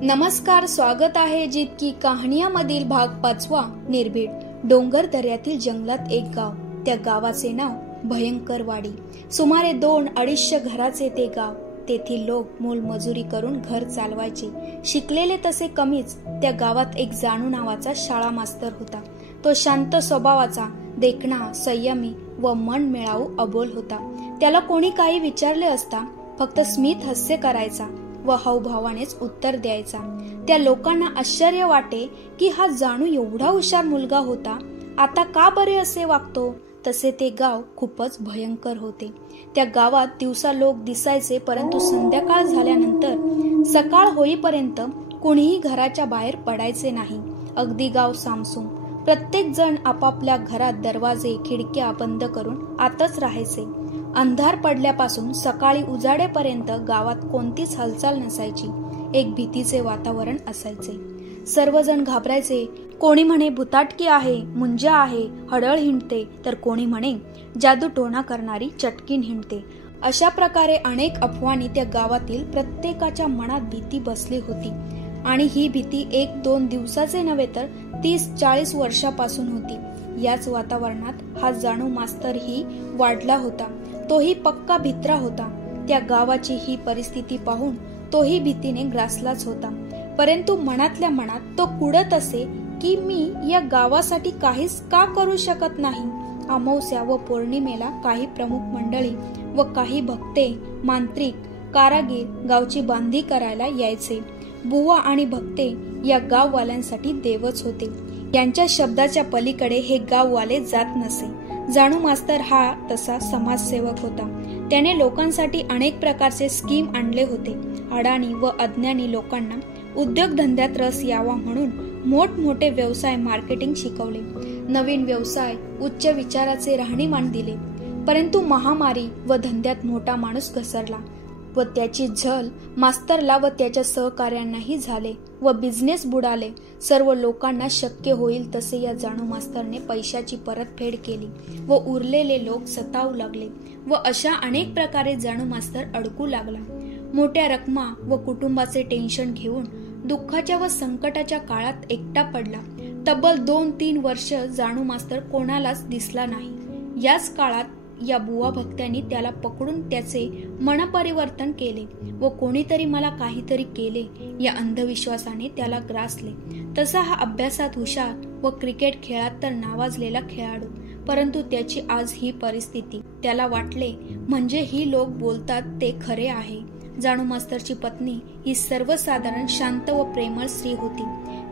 नमस्कार, स्वागत आहे जितकी कहाणीमधील भाग 5वा. निर्भीड. डोंगर दऱ्यातील जंगलात एक गाव. त्या गावाचे नाव भयंकर वाडी. सुमारे 200-250 घराचे ते गाव. तेथील लोक मोलमजुरी करून घर चालवायचे. शिकलेले तसे कमीच. त्या गावात एक जानू नावाचा शाळा मास्तर होता. तो शांत स्वभावाचा, देखणा, संयमी व मन मिळावू अबोल होता. त्याला कोणी काही विचारले असता फक्त स्मित हास्य करायचा व हावभावानेच उत्तर द्यायचा. त्या लोकांना आश्चर्य वाटे की हा जानू एवढा हुशार मुलगा होता, आता का बरे असे वागतो. तसे ते गाव खूपच भयंकर होते. त्या गावात दिवसा लोक दिसायचे, परंतु संध्याकाळ झाल्यानंतर सकाळ होईपर्यंत कोणीही घराच्या बाहेर पडायचे नाही. अगदी गाव सामसूम. प्रत्येक जण आपापल्या घरात दरवाजे खिडक्या बंद करून आतच राहायचे. अंधार पडल्यापासून सकाळी उजाडेपर्यंत गावात कोणतीच हालचाल नसायची. एक भीतीचे वातावरण असायचे. सर्वजण घाबरायचे. कोणी म्हणे भुताटकी आहे, मुंजा आहे, हडळ हिंडते, तर कोणी म्हणे जादूटोणा करणारी चटकीन हिंडते. अशा प्रकारे अनेक अफवांनी त्या गावातील प्रत्येकाच्या मनात भीती बसली होती. आणि ही भीती 1-2 दिवसाचे नव्हे तर 30-40 वर्षापासून होती. याच वातावरणात हा जानू मास्तरही वाढला होता. तोही पक्का भित्रा होता. त्या गावाची ही परिस्थिती पाहून तोही भीतीने ग्रासलाच होता. परंतु मनातल्या मनात तो कुडत असे की मी या गावासाठी काहीच का करू शकत नाही. अमावस्या व पौर्णिमेला काही प्रमुख मंडळी व काही भक्ते, मांत्रिक, कारागीर गावची बांधणी करायला यायचे. बुवा आणि भक्ते या गाववाल्यांसाठी देवच होते. यांच्या शब्दाच्या पलीकडे हे गाववाले जात नसे. जानू मास्तर हा तसा समाजसेवक होता. त्याने लोकांसाठी अनेक प्रकारचे स्कीम आणले होते. अडाणी व अज्ञानी लोकांना उद्योगधंद्यात रस यावा म्हणून मोठमोठे व्यवसाय मार्केटिंग शिकवले. नवीन व्यवसाय, उच्च विचाराचे राहणीमान दिले. परंतु महामारी व धंद्यात मोठा माणूस घसरला व त्याची झल मास्तरला व त्याच्या सहकार्यांनाही झाले व बिझनेस बुडाले. सर्व लोकांना शक्य होईल तसे या जानू मास्तरने पैशाची परतफेड केली व उरलेले लोक सतावू लागले व अशा अनेक प्रकारे जानू मास्तर अडकू लागला. मोठ्या रकमा व कुटुंबाचे टेन्शन घेऊन दुःखाच्या व संकटाच्या काळात एकटा पडला. तब्बल 2-3 वर्ष जानू मास्तर कोणालाच दिसला नाही. याच काळात या बुवा भक्त्यांनी त्याला पकडून त्याचे मनपरिवर्तन केले व कोणीतरी मला काहीतरी केले या अंधविश्वासाने त्याला ग्रासले. तसा हा अभ्यासात हुशार व क्रिकेट खेळात तर नावाजलेला खेळाडू. परंतु त्याची आज ही परिस्थिती. त्याला वाटले म्हणजे ही लोक बोलतात ते खरे आहे. जानू मास्तरची पत्नी ही सर्वसाधारण शांत व प्रेमळ स्त्री होती.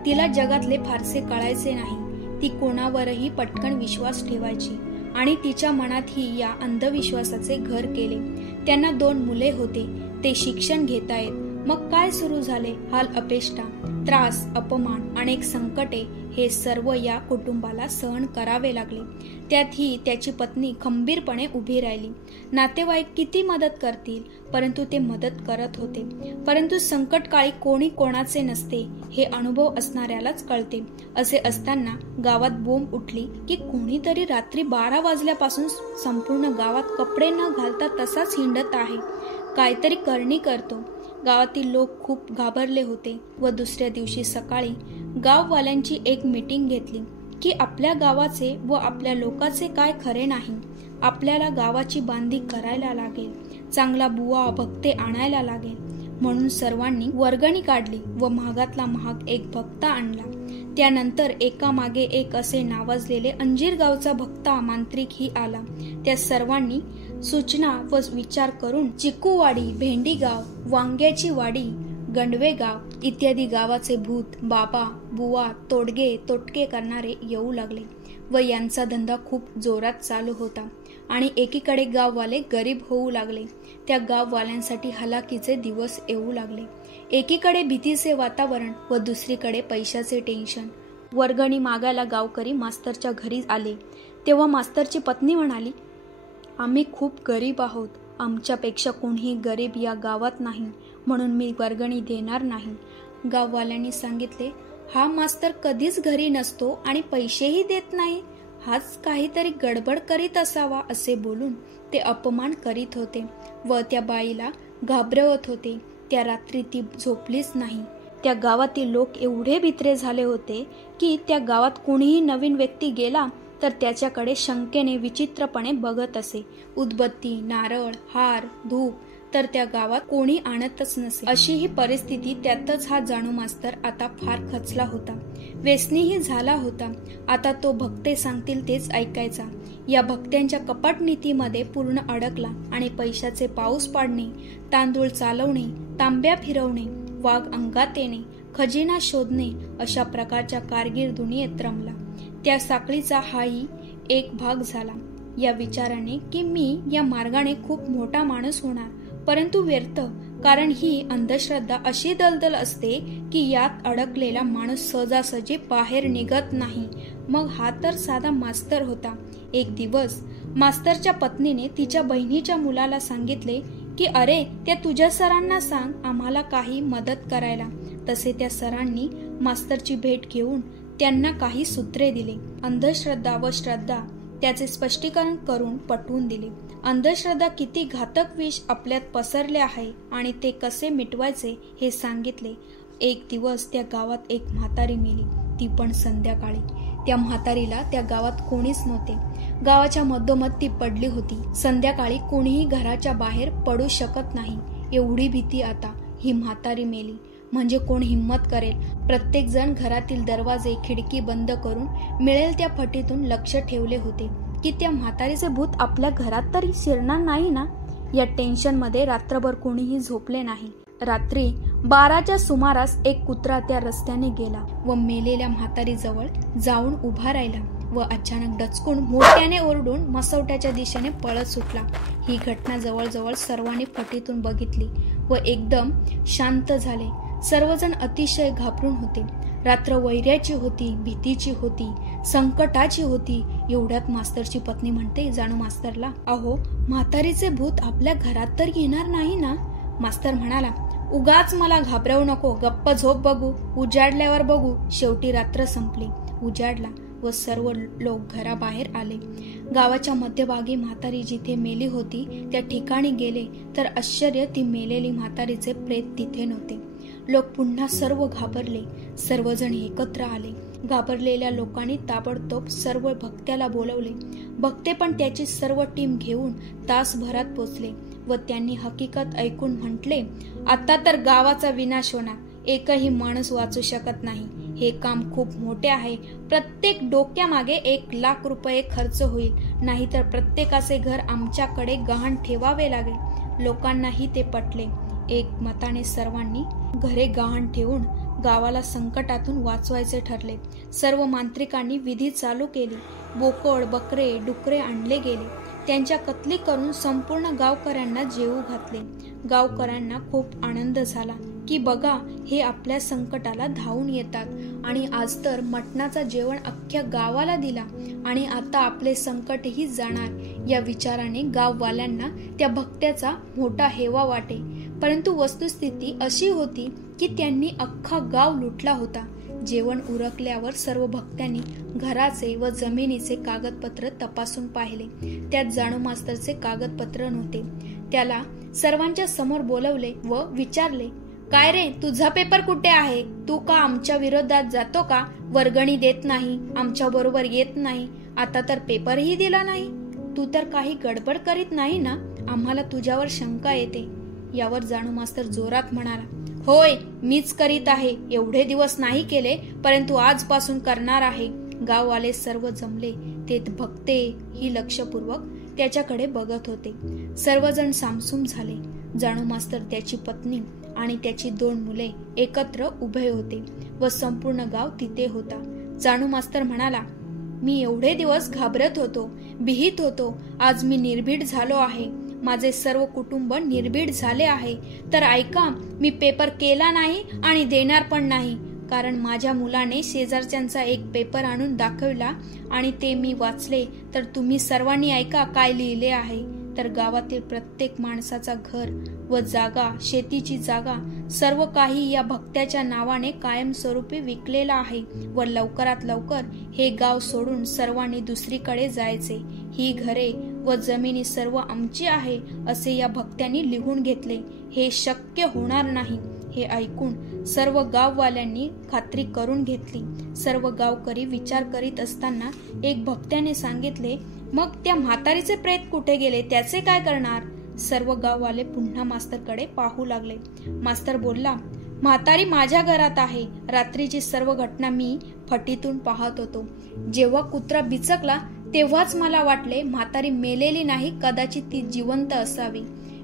तिला जगातले फारसे कळायचे नाही. ती कोणावरही पटकन विश्वास ठेवायची आणि तिच्या मनातही या अंधविश्वासाचे घर केले. त्यांना 2 मुले होते. ते शिक्षण घेतायत. मग काय सुरू झाले. हाल अपेष्टा, त्रास, अपमान, अनेक संकटे हे सर्व या कुटुंबाला सहन करावे लागले. त्यातही त्याची पत्नी खंबीरपणे उभी राहिली. नातेवाईक किती मदत करतील, परंतु ते मदत करत होते. परंतु संकटकाळी कोणी कोणाचे नसते हे अनुभव असणाऱ्यालाच कळते. असे असताना गावात बोंब उठली की कोणीतरी रात्री 12 वाजल्यापासून संपूर्ण गावात कपडे न घालता तसाच हिंडत आहे, काहीतरी करणी करतो. गावातील लोक खूप घाबरले होते व दुसऱ्या दिवशी सकाळी गाववाल्यांची एक मीटिंग घेतली की आपल्या गावाचे व आपल्या लोकांचे काय खरे नाही. आपल्याला गावाची बांधणी करायला लागेल. चांगला बुवा भक्ते आणायला लागेल. म्हणून सर्वांनी वर्गणी काढली व महागातला महाग एक भक्ता आणला. त्यानंतर एकामागे एक असे नावाजलेले अंजीर गावचा भक्ता मांत्रिकही आला. त्या सर्वांनी सूचना व विचार करून चिकूवाडी, भेंडीगाव, वांग्याची वाडी, गंडवे गाव इत्यादी गावाचे भूत, बाबा, बुवा, तोडगे तोटके करणारे येऊ लागले व यांचा धंदा खूप जोरात चालू होता. आणि एकीकडे गाववाले गरीब होऊ लागले. त्या गाववाल्यांसाठी हलाखीचे दिवस येऊ लागले. एकीकडे भीतीचे वातावरण व दुसरीकडे पैशाचे टेन्शन. वर्गणी मागायला गावकरी मास्तरच्या घरी आले तेव्हा मास्तरची पत्नी म्हणाली, आम्ही खूप गरीब आहोत. आमच्यापेक्षा कोणीही गरीब या गावात नाही, म्हणून मी वर्गणी देणार नाही. गाववाल्यांनी सांगितले, हा मास्तर कधीच घरी नसतो आणि पैसेही देत नाही. हाच काहीतरी गडबड करीत असावा असे बोलून ते अपमान करीत होते व त्या बाईला घाबरवत होते. त्या रात्री ती झोपलीच नाही. त्या गावातील लोक एवढे भित्रे झाले होते की त्या गावात कोणीही नवीन व्यक्ती गेला तर त्याच्याकडे शंकेने विचित्रपणे बघत असे. उदबत्ती, नारळ, हार, धूप तर त्या गावात कोणी आणतच नसे. अशी ही परिस्थिती. त्यातच हा जाणू मास्तर आता फार खचला होता. व्यसनीही झाला होता. आता तो भक्ते सांगतील तेच ऐकायचा. या भक्त्यांच्या कपट नीतीमध्ये पूर्ण अडकला आणि पैशाचे पाऊस पाडणे, तांदूळ चालवणे, तांब्या फिरवणे, वाघ अंगात येणे, खजिना शोधणे अशा प्रकारच्या कारगीर दुनियेत रमला. त्या साखळीचा हाही एक भाग झाला. या विचाराने की मी या मार्गाने खूप मोठा माणूस होणार, परंतु व्यर्थ. कारण ही अंधश्रद्धा अशी दलदल असते की यात अडकलेला माणूस सहजासहजी बाहेर निघत नाही. मग हा तर साधा मास्तर होता. एक दिवस मास्तरच्या पत्नीने तिच्या बहिणीच्या मुलाला सांगितले की अरे, त्या तुझ्या सरांना सांग आम्हाला काही मदत करायला. तसे त्या सरांनी मास्तरची भेट घेऊन त्यांना काही सूत्रे दिले. अंधश्रद्धा व श्रद्धा त्याचे स्पष्टीकरण करून पटवून दिले. अंधश्रद्धा किती घातक विष आपल्यात पसरले आहे आणि ते कसे मिटवायचे हे सांगितले. एक दिवस त्या गावात एक म्हातारी मेली, ती पण संध्याकाळी. त्या म्हातारीला त्या गावात कोणीच नव्हते. गावाच्या मधोमध ती पडली होती. संध्याकाळी कोणीही घराच्या बाहेर पडू शकत नाही, एवढी भीती. आता ही म्हातारी मेली म्हणजे कोण हिम्मत करेल. प्रत्येक जण घरातील दरवाजे खिडकी बंद करून मिळेल त्या फटीतून लक्ष ठेवले होते की त्या म्हातारीचे भूत आपल्या घरात तरी शिरणार नाही ना. या टेन्शनमध्ये रात्रभर कोणीही झोपले नाही. रात्री 12च्या सुमारास एक कुत्रा त्या रस्त्याने गेला व मेलेल्या म्हातारीजवळ जाऊन उभा राहिला व अचानक डचकून मोठ्याने ओरडून मसवट्याच्या दिशेने पळत सुटला. ही घटना जवळजवळ सर्वांनी फटीतून बघितली व एकदम शांत झाले. सर्वजण अतिशय घाबरून होते. रात्र वैर्याची होती, भीतीची होती, संकटाची होती. एवढ्यात मास्तरची पत्नी म्हणते जाणू मास्तरला, अहो, म्हातारीचे भूत आपल्या घरात तर येणार नाही ना. मास्तर म्हणाला, उगाच मला घाबरवू नको, गप्प झोप बघू, उजाडल्यावर बघू. शेवटी रात्र संपली. उजाडला व सर्व लोक घराबाहेर आले. गावाच्या मध्यभागी म्हातारी जिथे मेली होती त्या ठिकाणी गेले तर आश्चर्य, ती मेलेली म्हातारीचे प्रेत तिथे नव्हते. लोक पुन्हा सर्व घाबरले. सर्वजण एकत्र आले. घाबरलेल्या लोकांनी ताबडतोब सर्व भक्त्याला बोलवले. भक्ते पण त्याची सर्व टीम घेऊन तासभरात पोचले व त्यांनी हकीकत ऐकून म्हटले, आता तर गावाचा विनाश होणार, एकही माणूस वाचू शकत नाही. हे काम खूप मोठे आहे. प्रत्येक डोक्यामागे 1,00,000 रुपये खर्च होईल, नाहीतर प्रत्येकाचे घर आमच्याकडे गहाण ठेवावे लागेल. लोकांनाही ते पटले. एकमताने सर्वांनी घरे गहाण ठेवून गावाला संकटातून वाचवायचे ठरले. सर्व मांत्रिकांनी विधी चालू केली. बोकड, बकरे, डुकरे आणले गेले. त्यांच्या कत्ली करून संपूर्ण गावकऱ्यांना जेवू घातले. गावकऱ्यांना खूप आनंद झाला की बघा, हे आपल्या संकटाला धावून येतात आणि आज तर मटणाचा जेवण अख्ख्या गावाला दिला आणि आता आपले संकटही जाणार. या विचाराने गाववाल्यांना त्या भक्त्याचा मोठा हेवा वाटे. परंतु वस्तुस्थिती अशी होती की त्यांनी अख्खा गाव लुटला होता. जेवण उरकल्यावर सर्व भक्तांनी घराचे व जमिनीचे कागदपत्र तपासून पाहिले. त्यात जाणू मास्तरचे कागदपत्र नव्हते. त्याला सर्वांच्या समोर बोलवले व विचारले, काय रे, तुझा पेपर कुठे आहे? तू का आमच्या विरोधात जातो का? वर्गणी देत नाही, आमच्या बरोबर येत नाही, आता तर पेपरही दिला नाही. तू तर काही गडबड करीत नाही ना? आम्हाला तुझ्यावर शंका येते. यावर जाणू मास्तर जोरात म्हणाला, होय, मीच करीत आहे. एवढे दिवस नाही केले, परंतु आजपासून करणार आहे. गाववाले सर्व जमले. ते भक्ते ही लक्षपूर्वक त्याच्याकडे बघत होते. सर्वजण सामसूम झाले. जाणू मास्तर, त्याची पत्नी आणि त्याची 2 मुले एकत्र उभे होते व संपूर्ण गाव तिथे होता. जाणू मास्तर म्हणाला, मी एवढे दिवस घाबरत होतो, भीत होतो. आज मी निर्भीड झालो आहे. माझे सर्व कुटुंब निर्भीड झाले आहे. तर ऐका, मी पेपर केला नाही आणि देणार पण नाही. कारण माझ्या मुलाने शेजारच्यांचा एक पेपर आणून दाखवला आणि ते मी वाचले. तर तुम्ही सर्वांनी ऐका काय लिहिले आहे. तर गावातील प्रत्येक माणसाचा घर व जागा, शेतीची जागा, सर्व काही या भक्त्याच्या नावाने कायमस्वरूपी विकलेला आहे व लवकरात लवकर हे गाव सोडून सर्वांनी दुसरीकडे जायचे. ही घरे व जमिनी सर्व आमची आहे असे या भक्त्यांनी लिहून घेतले. हे शक्य होणार नाही. हे ऐकून सर्व गाववाल्यांनी खात्री करून घेतली. सर्व गावकरी विचार करीत असताना एक भक्त्याने सांगितले, मग त्या म्हातारीचे प्रेत कुठे गेले, त्याचे काय करणार? सर्व गाववाले पुन्हा मास्तरकडे पाहू लागले. मास्तर बोलला, म्हातारी माझ्या घरात आहे. रात्रीची सर्व घटना मी फटीतून पाहत होतो. जेव्हा कुत्रा बिचकला तेव्हाच मला वाटले म्हातारी मेलेली नाही, कदाचित ती जिवंत असावी.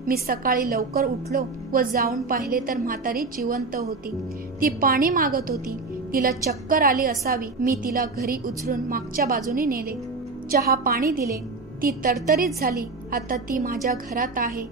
मी सकाळी लवकर उठलो व जाऊन पाहिले तर म्हातारी जिवंत होती. ती पाणी मागत होती. तिला चक्कर आली असावी. मी तिला घरी उचलून मागच्या बाजूने नेले. चहा पाणी दिले. ती तरतरीत झाली. आता ती माझ्या घरात आहे.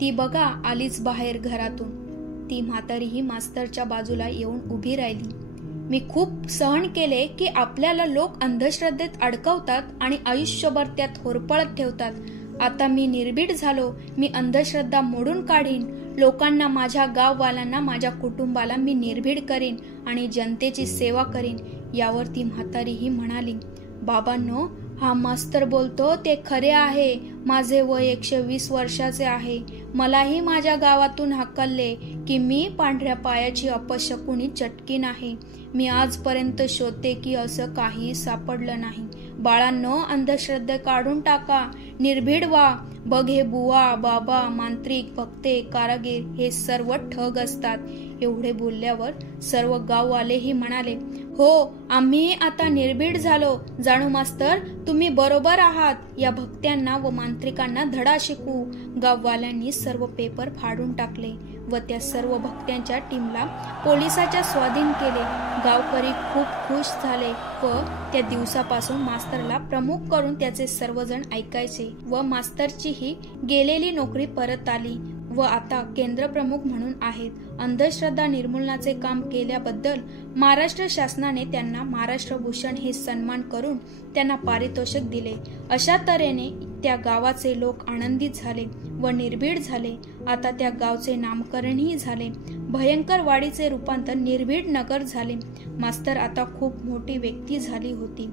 ती बघा आलीच बाहेर घरातून. ती म्हातारीही मास्तरच्या बाजूला येऊन उभी राहिली. मी खूप सहन केले की आपल्याला लोक अंधश्रद्धेत अडकवतात आणि आयुष्यभर त्यात होरपळत ठेवतात. आता मी निर्भीड झालो. मी अंधश्रद्धा मोडून काढीन. लोकांना, माझ्या गाववाल्यांना, माझ्या कुटुंबाला मी निर्भीड करीन आणि जनतेची सेवा करीन. यावर ती म्हातारीही म्हणाली, बाबांनो, हा मास्तर बोलतो ते खरे आहे. माझे वय 120 वर्षाचे आहे. मलाही माझ्या गावातून हाकलले की मी पांढऱ्या पायाची अपशकुनी चटकीन आहे. मी आजपर्यंत शोधते की असं काही सापडलं नाही. बाळांनो, अंधश्रद्धा काढून टाका, निर्भीड व्हा. बघ, हे बुवा, बाबा, मांत्रिक, भक्ते, कारागीर हे सर्व ठग असतात. एवढे बोलल्यावर सर्व गाववालेही म्हणाले, हो, आम्ही आता निर्भीड झालो. जाणू मास्तर, तुम्ही बरोबर आहात. या भक्त्यांना व मांत्रिकांना धडा शिकू. गाववाल्यांनी सर्व पेपर फाडून टाकले व त्या सर्व भक्त्यांच्या टीमला पोलिसाच्या स्वाधीन केले. गावकरी खूप खुश झाले व त्या दिवसापासून मास्तरला प्रमुख करून त्याचे सर्वजण ऐकायचे व मास्तरचीही गेलेली नोकरी परत आली व आता केंद्र प्रमुख म्हणून आहेत. अंधश्रद्धा निर्मूलनाचे काम केल्याबद्दल महाराष्ट्र शासनाने त्यांना महाराष्ट्र भूषण हे सन्मान करून त्यांना पारितोषिक दिले. अशा तऱ्हेने त्या गावाचे लोक आनंदित झाले व निर्भीड झाले. आता त्या गावचे नामकरणही झाले. भयंकर वाडीचे रूपांतर निर्भीड नगर झाले. मास्तर आता खूप मोठी व्यक्ती झाली होती.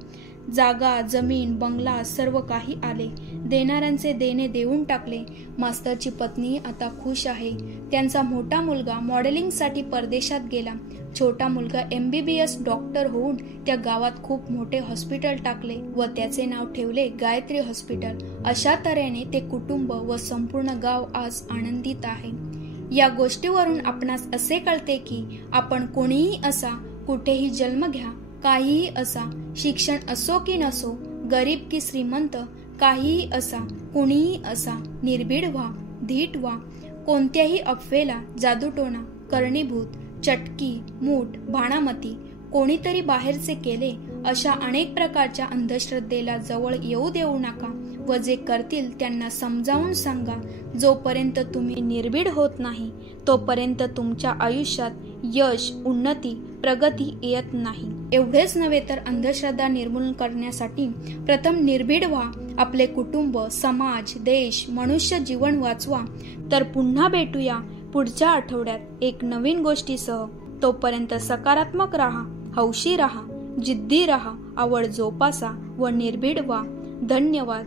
जागा, जमीन, बंगला सर्व काही आले. देणाऱ्यांचे देणे देऊन टाकले. मास्तरची पत्नी आता खुश आहे. त्यांचा मोठा मुलगा मॉडेलिंगसाठी परदेशात गेला. छोटा मुलगा MBBS डॉक्टर होऊन त्या गावात खूप मोठे हॉस्पिटल टाकले व त्याचे नाव ठेवले गायत्री हॉस्पिटल. अशा तऱ्हेने ते कुटुंब व संपूर्ण गाव आज आनंदित आहे. या गोष्टीवरून आपणास असे कळते की आपण कोणीही असा, कुठेही जन्म घ्या, काहीही असा, शिक्षण असो की नसो, गरीब की श्रीमंत, काहीही असा, कुणीही असा, निर्भीड व्हा, धीट व्हा. कोणत्याही अफवेला, जादूटोणा, करणीभूत, चटकी, मूठ, भाणामती कोणीतरी बाहेरचे केले अशा अनेक प्रकारच्या अंधश्रद्धेला जवळ येऊ देऊ नका व जे करतील त्यांना समजावून सांगा. जोपर्यंत तुम्ही निर्भीड होत नाही तोपर्यंत तुमच्या आयुष्यात यश, उन्नती, प्रगती येत नाही. एवढेच नव्हे तर अंधश्रद्धा निर्मूलन करण्यासाठी प्रथम निर्भीड व्हा. आपले कुटुंब, समाज, देश, मनुष्य जीवन वाचवा. तर पुन्हा भेटूया पुढच्या आठवड्यात एक नवीन गोष्टीसह. तोपर्यंत सकारात्मक राहा, हौशी राहा, जिद्दी राहा, आवड जोपासा व निर्भीड व्हा. धन्यवाद.